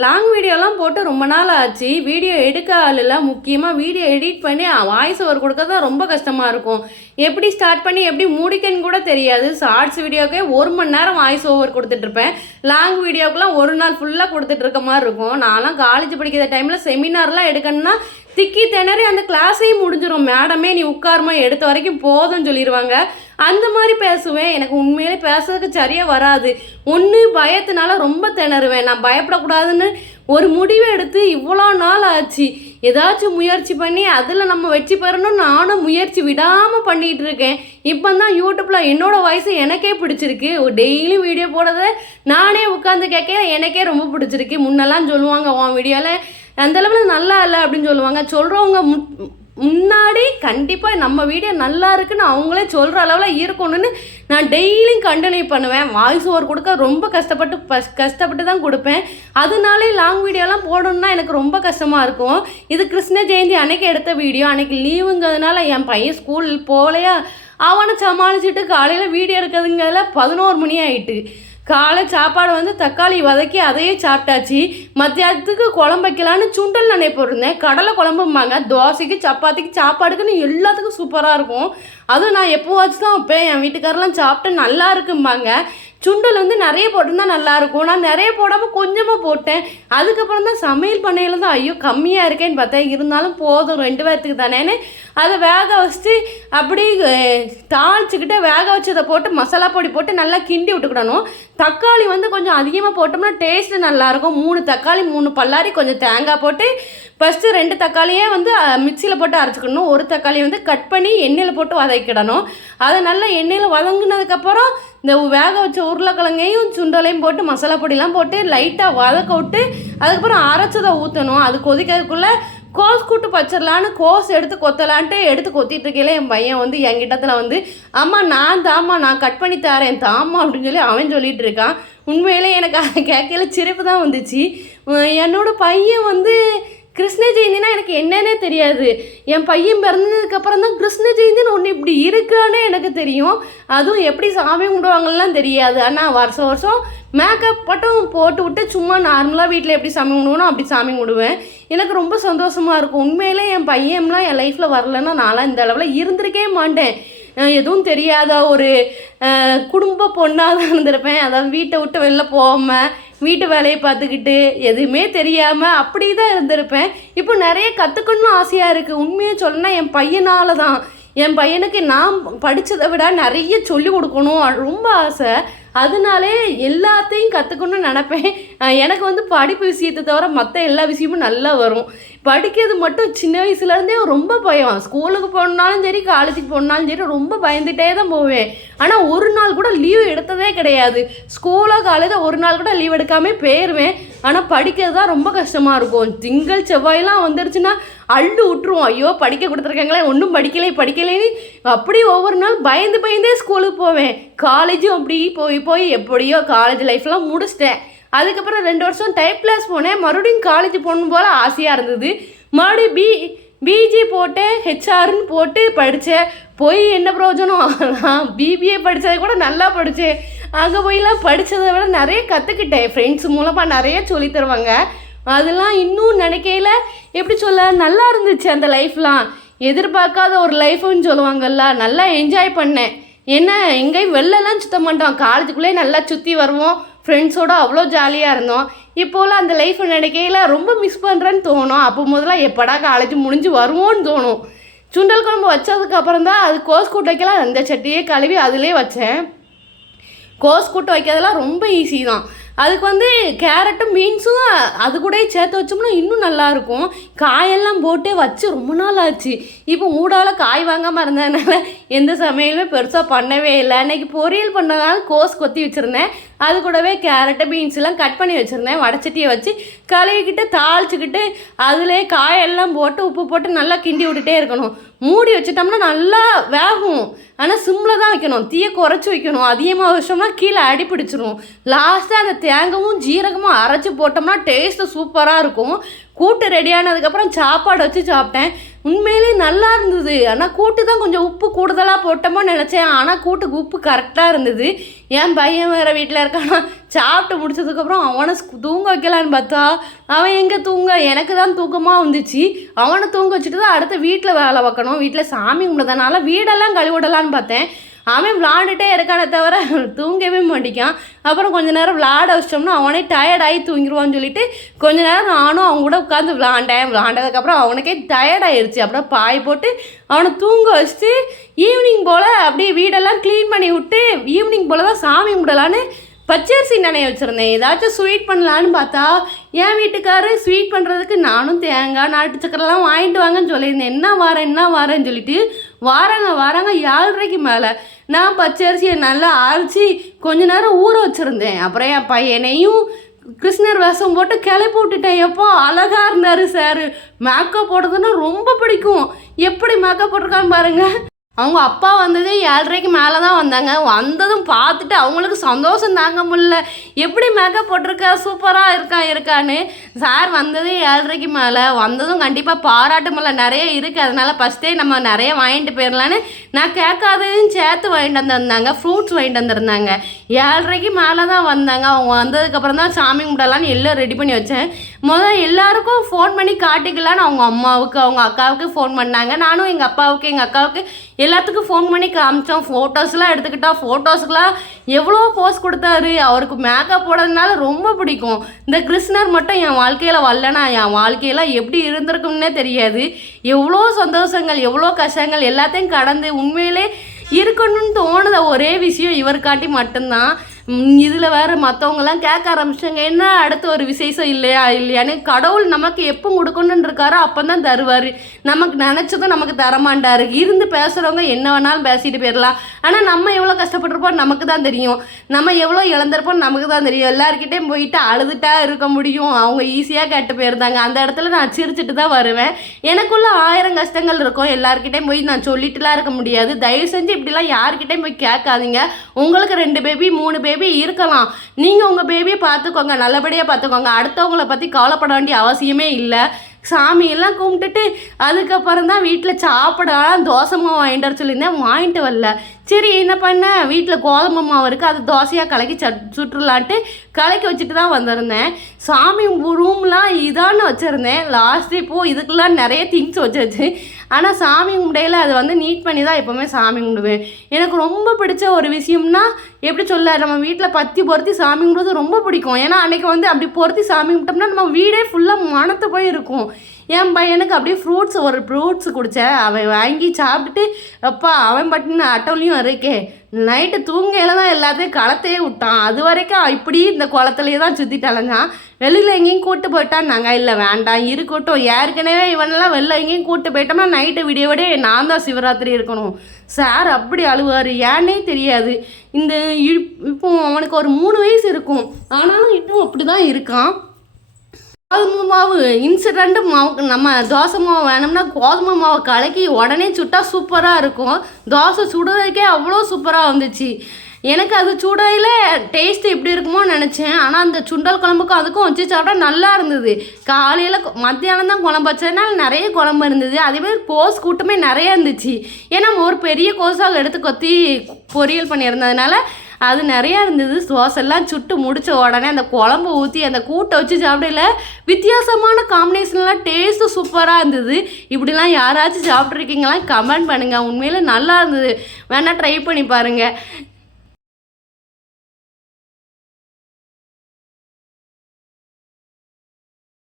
Long வீடியோலாம் போட்டு ரொம்ப நாள் ஆச்சு. வீடியோ எடுக்க ஆளில் முக்கியமாக வீடியோ எடிட் பண்ணி வாய்ஸ் ஓவர் கொடுக்க தான் ரொம்ப கஷ்டமாக இருக்கும். எப்படி ஸ்டார்ட் பண்ணி எப்படி முடிக்கன்னு கூட தெரியாது. ஷார்ட்ஸ் வீடியோக்கே ஒரு மணி நேரம் வாய்ஸ் ஓவர் கொடுத்துட்ருப்பேன் லாங் வீடியோக்கெலாம் ஒரு நாள் ஃபுல்லாக கொடுத்துட்டு இருக்க மாதிரி இருக்கும். நான்லாம் காலேஜ் படிக்கிற டைமில் செமினார்லாம் எடுக்கணும்னா திக்கி திணறி அந்த கிளாஸையும் முடிஞ்சிடும் மேடமே நீ உட்காருமா எடுத்த வரைக்கும் போதும்னு சொல்லிடுவாங்க அந்த மாதிரி பேசுவேன். எனக்கு உண்மையிலே பேசுறதுக்கு சரியாக வராது. ஒன்று பயத்தினால ரொம்ப திணறுவேன். நான் பயப்படக்கூடாதுன்னு ஒரு முடிவை எடுத்து இவ்வளோ நாள் ஆச்சு. ஏதாச்சும் முயற்சி பண்ணி அதில் நம்ம வெற்றி பெறணும் நானும் முயற்சி விடாமல் பண்ணிகிட்டு இருக்கேன். இப்போ தான் யூடியூப்பில் என்னோடய வாய்ஸ் எனக்கே பிடிச்சிருக்கு. டெய்லி வீடியோ போடுறத நானே உட்காந்து கேட்க எனக்கே ரொம்ப பிடிச்சிருக்கு. முன்னெல்லாம் சொல்லுவாங்க உன் வீடியோவில் அந்தளவில் நல்லா இல்லை அப்படின்னு சொல்லுவாங்க. சொல்கிறவங்க முன்னாடி கண்டிப்பாக நம்ம வீடியோ நல்லா இருக்குன்னு அவங்களே சொல்கிற அளவில் இருக்கணும்னு நான் டெய்லியும் கண்டினியூ பண்ணுவேன். வாய்ஸ் ஓவர் கொடுக்க ரொம்ப கஷ்டப்பட்டு பஸ் கஷ்டப்பட்டு தான் கொடுப்பேன். அதனாலே லாங் வீடியோலாம் போடணும்னா எனக்கு ரொம்ப கஷ்டமாக இருக்கும். இது கிருஷ்ண ஜெயந்தி அன்னைக்கு எடுத்த வீடியோ அன்னைக்கு லீவுங்கிறதுனால என் பையன் ஸ்கூல் போகலையா? அவனை சமாளிச்சுட்டு காலையில் வீடியோ எடுக்கிறதுங்கிறதுல பதினோரு மணி ஆகிட்டு காலை சாப்பாடு வந்து தக்காளி வதக்கி அதையே சாப்பிட்டாச்சு. மத்தியானத்துக்கு குழம்பு வைக்கலான்னு சுண்டல் நினை போட்டிருந்தேன். கடலை குழம்பும்பாங்க. தோசைக்கு சப்பாத்திக்கு சாப்பாடுக்குன்னு எல்லாத்துக்கும் சூப்பராக இருக்கும். அதுவும் நான் எப்போவாச்சும் தான் வைப்பேன். என் வீட்டுக்காரெல்லாம் சாப்பிட்டு நல்லா இருக்கும்பாங்க. சுண்டல் வந்து நிறைய போட்டிருந்தா நல்லாயிருக்கும். நான் நிறைய போடாமல் கொஞ்சமாக போட்டேன். அதுக்கப்புறம் தான் சமையல் பண்ணையில் தான் ஐயோ கம்மியாக இருக்கேன்னு பார்த்தேன். இருந்தாலும் போதும் ரெண்டு பேர்த்துக்கு தானேன்னு அதை வேக வச்சுட்டு அப்படி தாளிச்சுக்கிட்டு வேக வச்சதை போட்டு மசாலா பொடி போட்டு நல்லா கிண்டி விட்டுக்கிடணும். தக்காளி வந்து கொஞ்சம் அதிகமாக போட்டோம்னா டேஸ்ட்டு நல்லாயிருக்கும். மூணு தக்காளி மூணு பல்லாரி கொஞ்சம் தேங்காய் போட்டு ஃபஸ்ட்டு ரெண்டு தக்காளியே வந்து மிக்சியில் போட்டு அரைச்சிக்கணும். ஒரு தக்காளியை வந்து கட் பண்ணி எண்ணெயில் போட்டு வதக்கிடணும். அதை நல்லா எண்ணெயில் வதங்கினதுக்கப்புறம் இந்த வேக வச்ச உருளைக்கிழங்கையும் சுண்டலையும் போட்டு மசாலா பொடிலாம் போட்டு லைட்டாக வதக்க விட்டு அதுக்கப்புறம் அரைச்சதை ஊற்றணும் அது கொதிக்கிறதுக்குள்ளே கோஸ் கூட்டு பச்சிடலான்னு கோஸ் எடுத்து கொத்தலான்ட்டு எடுத்து கொத்திட்டு இருக்கையில என் பையன் வந்து என்கிட்டத்தில் வந்து அம்மா நான் தாம்மா நான் கட் பண்ணி தரேன். தாம்மா அப்படின்னு சொல்லி அவன் சொல்லிட்டு இருக்கான். உண்மையிலே எனக்கு கேட்கல சிரிப்பு தான் வந்துச்சு. என்னோட பையன் வந்து கிருஷ்ண ஜெயந்தினா எனக்கு என்னன்னே தெரியாது. என் பையன் பிறந்ததுக்கப்புறம் தான் கிருஷ்ண ஜெயந்தின்னு ஒன்று இப்படி இருக்கானே எனக்கு தெரியும். அதுவும் எப்படி சாமி கும்பிடுவாங்கலாம் தெரியாது. ஆனால் வருஷம் வருஷம் மேக்கப் மட்டும் போட்டு விட்டு சும்மா நார்மலாக வீட்டில் எப்படி சாமி கும்பிடுவோனோ அப்படி சாமி கும்பிடுவேன். எனக்கு ரொம்ப சந்தோஷமாக இருக்கும். உண்மையிலே என் பையன்லாம் என் லைஃப்பில் வரலன்னா நான்லாம் இந்த அளவில் இருந்திருக்கே மாட்டேன். எதுவும் தெரியாத ஒரு குடும்ப பொண்ணாக தான் இருந்திருப்பேன். அதாவது வீட்டை விட்டு வெளில போகாமல் வீட்டு வேலையை பார்த்துக்கிட்டு எதுவுமே தெரியாமல் அப்படி தான் இருந்திருப்பேன். இப்போ நிறைய கற்றுக்கணும்னு ஆசையாக இருக்குது உண்மையை சொல்லணும்னா என் பையனால் தான் என் பையனுக்கு நான் படித்ததை விட நிறைய சொல்லி கொடுக்கணும். ரொம்ப ஆசை. அதனாலே எல்லாத்தையும் கற்றுக்கணும்னு நினப்பேன். எனக்கு வந்து படிப்பு விஷயத்தை தவிர மற்ற எல்லா விஷயமும் நல்லா வரும். படிக்கிறது மட்டும் சின்ன வயசுலேருந்தே ரொம்ப பயம். ஸ்கூலுக்கு போனாலும் சரி காலேஜுக்கு போனாலும் சரி ரொம்ப பயந்துகிட்டே தான் போவேன். ஆனால் ஒரு நாள் கூட லீவ் எடுத்ததே கிடையாது. ஸ்கூலோ காலேஜோ ஒரு நாள் கூட லீவ் எடுக்காமல் போயிடுவேன் ஆனால் படிக்கிறது தான் ரொம்ப கஷ்டமாக இருக்கும். திங்கள் செவ்வாயெல்லாம் வந்துருச்சுன்னா அள்ளு விட்டுருவோம். ஐயோ படிக்க கொடுத்துருக்காங்களே ஒன்றும் படிக்கலை படிக்கலைன்னு அப்படி ஒவ்வொரு நாள் பயந்து பயந்தே ஸ்கூலுக்கு போவேன். காலேஜும் அப்படி போய் போய் எப்படியோ காலேஜ் லைஃப்லாம் முடிச்சிட்டேன். அதுக்கப்புறம் ரெண்டு வருஷம் டைப் கிளாஸ் போனேன். மறுபடியும் காலேஜ் போகணும் போல் ஆசையாக இருந்தது. மறுபடியும் பி பிஜி போட்டேன் ஹெச்ஆர்னு போட்டு படித்தேன் போய் என்ன பிரயோஜனம்? நான் பிபிஏ படித்ததை கூட நல்லா படித்தேன் அங்கே போயெல்லாம் படித்ததை விட நிறைய கற்றுக்கிட்டேன் ஃப்ரெண்ட்ஸ் மூலமாக நிறைய சொல்லி தருவாங்க. அதெல்லாம் இன்னும் நினைக்கையில் எப்படி சொல்ல நல்லா இருந்துச்சு அந்த லைஃப்லாம் எதிர்பார்க்காத ஒரு லைஃப்னு சொல்லுவாங்கல்ல நல்லா என்ஜாய் பண்ணேன். என்ன எங்கேயும் வெளிலலாம் சுத்த மாட்டோம். காலேஜுக்குள்ளேயே நல்லா சுற்றி வருவோம். ஃப்ரெண்ட்ஸோடு அவ்வளோ ஜாலியாக இருந்தோம். இப்போலாம் அந்த லைஃப் நினைக்கையில் ரொம்ப மிஸ் பண்ணுறேன்னு தோணும். அப்போ முதல்ல எப்படா காலேஜ் முடிஞ்சு வருவோன்னு தோணும். சுண்டல் குழம்பு வச்சதுக்கு அப்புறம் தான் அது கோஸ் கூட்டு வைக்கலாம். அந்த சட்டியே கழுவி அதிலே வச்சேன். கோஸ் கூட்டு வைக்கிறதெல்லாம் ரொம்ப ஈஸி தான். அதுக்கு வந்து கேரட்டும் பீன்ஸும் அது கூட சேர்த்து வச்சோம்னா இன்னும் நல்லாயிருக்கும் காயெல்லாம் போட்டு வச்சு ரொம்ப நாள் ஆச்சு. இப்போ ஊடால காய் வாங்காமல் இருந்ததுனால எந்த சமையலுமே பெருசாக பண்ணவே இல்லை. அன்றைக்கி பொரியல் பண்ணதால கோஸ் கொத்தி வச்சுருந்தேன். அது கூடவே கேரட்டு பீன்ஸ்லாம் கட் பண்ணி வச்சுருந்தேன். வடச்சட்டியை வச்சு கழுவிக்கிட்டு தாளிச்சுக்கிட்டு அதிலே காயெல்லாம் போட்டு உப்பு போட்டு நல்லா கிண்டி விட்டுட்டே இருக்கணும். மூடி வச்சுட்டோம்னா நல்லா வேகும். ஆனால் சிம்மில் தான் வைக்கணும். தீயை குறைச்சி வைக்கணும். அதிகமாக வச்சோம்னா கீழே அடி பிடிச்சிரும். லாஸ்ட்டாக அந்த தேங்காவும் ஜீரகமும் அரைச்சி போட்டோம்னா டேஸ்ட்டு சூப்பராக இருக்கும். கூட்டு ரெடியானதுக்கப்புறம் சாப்பாடு வச்சு சாப்பிட்டேன். உண்மையிலே நல்லா இருந்தது. ஆனால் கூட்டு தான் கொஞ்சம் உப்பு கூடுதலாக போட்டோமோ நினச்சேன். ஆனால் கூட்டுக்கு உப்பு கரெக்டாக இருந்தது. என் பையன் வேறு வீட்டில் இருக்கானா? சாப்பிட்டு முடிச்சதுக்கப்புறம் அவனை தூங்க வைக்கலான்னு பார்த்தா அவன் எங்கே தூங்க? எனக்கு தான் தூக்கமாக வந்துச்சு. அவனை தூங்க வச்சுட்டு தான் அடுத்த வீட்டில் வேலை வைக்கணும். வீட்டில் சாமி கும்பிடுதனால வீடெல்லாம் கழுவிடலான்னு பார்த்தேன். அவன் விளாண்டுட்டே இருக்கானே தவிர தூங்கவே மாட்டேங்கான் அப்புறம் கொஞ்ச நேரம் விளாட வச்சிட்டோம்னா அவனே டயர்டாகி தூங்கிடுவான்னு சொல்லிட்டு கொஞ்ச நேரம் நானும் அவங்க கூட உட்காந்து விளாண்டேன். விளாண்டதுக்கப்புறம் அவனுக்கே டயர்டாயிருச்சு அப்புறம் பாய் போட்டு அவனை தூங்க வச்சுட்டு ஈவினிங் போல் அப்படியே வீடெல்லாம் க்ளீன் பண்ணி விட்டு ஈவினிங் போல் தான் சாமி கும்பிடலான்னு பச்சரிசி நினைய வச்சுருந்தேன். ஏதாச்சும் ஸ்வீட் பண்ணலான்னு பார்த்தா என் வீட்டுக்காரு ஸ்வீட் பண்ணுறதுக்கு நானும் தேங்காய் நாட்டு சக்கரெல்லாம் வாங்கிட்டு வாங்கன்னு சொல்லியிருந்தேன். என்ன வாரேன் என்ன வாரேன்னு சொல்லிட்டு வாராங்க வாராங்க ஏழரைக்கு மேலே நான் பச்சரிசியை நல்லா அரைச்சி கொஞ்ச நேரம் ஊற வச்சுருந்தேன். அப்புறம் என் பையனையும் கிருஷ்ணர் வேஷம் போட்டு கிளப்பி விட்டுட்டேன். எப்போ? அழகாக இருந்தார் சார். மேக்கப் போடுறதுன்னா ரொம்ப பிடிக்கும். எப்படி மேக்கப் போட்டிருக்கான்னு பாருங்கள் அவங்க அப்பா வந்ததே ஏழரைக்கு மேலே தான் வந்தாங்க. வந்ததும் பார்த்துட்டு அவங்களுக்கு சந்தோஷம் தாங்க முடில எப்படி மேக்கப் போட்டிருக்கா? சூப்பராக இருக்கா? இருக்கான்னு. சார் வந்ததே ஏழரைக்கு மேலே. வந்ததும் கண்டிப்பாக பாராட்டு மலை நிறைய இருக்குது அதனால் ஃபஸ்ட்டே நம்ம நிறைய வாங்கிட்டு போயிடலான்னு நான் கேட்காததையும் சேர்த்து வாங்கிட்டு வந்திருந்தாங்க. ஃப்ரூட்ஸ் வாங்கிட்டு வந்திருந்தாங்க. ஏழரைக்கு மேலே தான் வந்தாங்க. அவங்க வந்ததுக்கப்புறம் தான் சாமி கும்பிடலான்னு எல்லாம் ரெடி பண்ணி வச்சேன். முதல் எல்லாருக்கும் ஃபோன் பண்ணி காட்டிக்கலான்னு அவங்க அம்மாவுக்கு அவங்க அக்காவுக்கு ஃபோன் பண்ணாங்க. நானும் எங்கள் அப்பாவுக்கு எங்கள் அக்காவுக்கு எல்லாத்துக்கும் ஃபோன் பண்ணி காமிச்சோம். ஃபோட்டோஸ்லாம் எடுத்துக்கிட்டோம். ஃபோட்டோஸ்க்கெலாம் எவ்வளோ போஸ் கொடுத்தாரு? அவருக்கு மேக்கப் போடுறதுனால ரொம்ப பிடிக்கும். இந்த கிருஷ்ணர் மட்டும் என் வாழ்க்கையில் வரலனா என் வாழ்க்கையில எப்படி இருந்திருக்கும்னே தெரியாது. எவ்வளோ சந்தோஷங்கள் எவ்வளோ கஷ்டங்கள் எல்லாத்தையும் கடந்து உண்மையிலே இருக்கணும்னு தோணுத ஒரே விஷயம் இவருக்காண்டி மட்டும்தான். இதில் வேறு மற்றவங்கலாம் கேட்க ஆரம்பிச்சாங்க என்ன அடுத்து ஒரு விசேஷம் இல்லையா இல்லையான்னு? கடவுள் நமக்கு எப்போ கொடுக்கணுன்னு இருக்காரோ அப்போ தான் தருவார். நமக்கு நினச்சதும் நமக்கு தரமாட்டார். இருந்து பேசுகிறவங்க என்ன வேணாலும் பேசிட்டு போயிடலாம் ஆனால் நம்ம எவ்வளோ கஷ்டப்பட்டிருப்போம் நமக்கு தான் தெரியும். நம்ம எவ்வளோ இழந்திருப்போம் நமக்கு தான் தெரியும். எல்லாருக்கிட்டேயும் போயிட்டு அழுதுட்டா இருக்க முடியும். அவங்க ஈஸியாக கேட்டு போயிருந்தாங்க அந்த இடத்துல நான் சிரிச்சிட்டு தான் வருவேன். எனக்குள்ள ஆயிரம் கஷ்டங்கள் இருக்கும். எல்லாருக்கிட்டையும் போய் நான் சொல்லிட்டுலாம் இருக்க முடியாது. தயவு செஞ்சு இப்படிலாம் யார்கிட்டையும் போய் கேட்காதீங்க. உங்களுக்கு ரெண்டு பேபி மூணு பேபி இருக்கலாம். நீங்கள் உங்கள் பேபியை பார்த்துக்கோங்க நல்லபடியாக பார்த்துக்கோங்க. அடுத்தவங்கள பற்றி கவலைப்பட வேண்டிய அவசியமே இல்லை. சாமியெல்லாம் கும்பிட்டுட்டு அதுக்கப்புறம் தான் வீட்டில் சாப்பிடலாம் தோசை மாவு வாங்கிட்டு வர சொல்லியிருந்தேன் வாங்கிட்டு வரல. சரி என்ன பண்ணேன் வீட்டில் கோதுமை மாவு இருக்குது அது தோசையாக கலக்கி சட் சுற்றுலான்ட்டு கலக்கி வச்சுட்டு தான் வந்திருந்தேன். சாமி ரூம்லாம் இதான்னு வச்சுருந்தேன். லாஸ்ட் இப்போது இதுக்கெல்லாம் நிறைய திங்ஸ் வச்சாச்சு ஆனால் சாமி கும்பிடையில் அதை வந்து நீட் பண்ணி தான் எப்போவுமே சாமி கும்பிடுவேன். எனக்கு ரொம்ப பிடிச்ச ஒரு விஷயம்னா எப்படி சொல்ல நம்ம வீட்டில் பத்தி பொருத்தி சாமி கும்பிடுறது ரொம்ப பிடிக்கும். ஏன்னா அன்றைக்கி வந்து அப்படி பொருத்தி சாமி கும்பிட்டோம்னா நம்ம வீடே ஃபுல்லாக மனத்து போய் இருக்கும் என் பையனுக்கு அப்படியே ஃப்ரூட்ஸ் ஒரு ஃப்ரூட்ஸ் குடித்தேன் அவன் வாங்கி சாப்பிட்டுட்டு அப்பா அவன் பட்டின அட்டோலையும் இருக்கே. நைட்டு தூங்கையில தான் எல்லாத்தையும் களத்தையே விட்டான். அது வரைக்கும் இப்படி இந்த குளத்துலேயே தான் சுற்றிட்டு அலைஞ்சான். வெளியில் எங்கேயும் கூட்டு போயிட்டான். நாங்கள் இல்லை வேண்டாம் இருக்கட்டும். ஏற்கனவே இவனெல்லாம் வெளில எங்கேயும் கூட்டு போயிட்டோம்னா நைட்டு விடிய விட நான் தான் சிவராத்திரி இருக்கணும். சார் அப்படி அழுவார். ஏன்னே தெரியாது. இந்த இப்- இப்போ அவனுக்கு ஒரு மூணு வயசு இருக்கும். ஆனாலும் இன்னும் அப்படி தான் இருக்கான். கோதுமை மாவு. இன்சிடெண்ட்டு மாவு. நம்ம தோசை மாவு வேணும்னா கோதுமை மாவை கலக்கி உடனே சுட்டா சூப்பராக இருக்கும். தோசை சுடுறதுக்கே அவ்வளோ சூப்பராக வந்துச்சு. எனக்கு அது சுடையில் டேஸ்ட் எப்படி இருக்குமோ நினச்சேன். ஆனால் அந்த சுண்டல் குழம்புக்கும் அதுக்கும் வச்சு சாப்பிட்டா நல்லா இருந்தது. காலையில் மத்தியானம் தான் குழம்பு வச்சதுனால நிறைய குழம்பு இருந்தது. அதேமாதிரி கோஸ் கூட்டமே நிறைய இருந்துச்சு. ஏன்னா ஒரு பெரிய கோஸாக எடுத்து கொத்தி பொரியல் பண்ணியிருந்ததுனால அது நிறையா இருந்தது. தோசைலாம் சுட்டு முடிச்ச உடனே அந்த குழம்பு ஊற்றி அந்த கூட்டை வச்சு சாப்பிடல. வித்தியாசமான காம்பினேஷன்லாம் டேஸ்ட்டு சூப்பராக இருந்தது. இப்படிலாம் யாராச்சும் சாப்பிட்ருக்கீங்களா கமெண்ட் பண்ணுங்கள் உண்மையில் நல்லா இருந்தது. வேணால் ட்ரை பண்ணி பாருங்கள்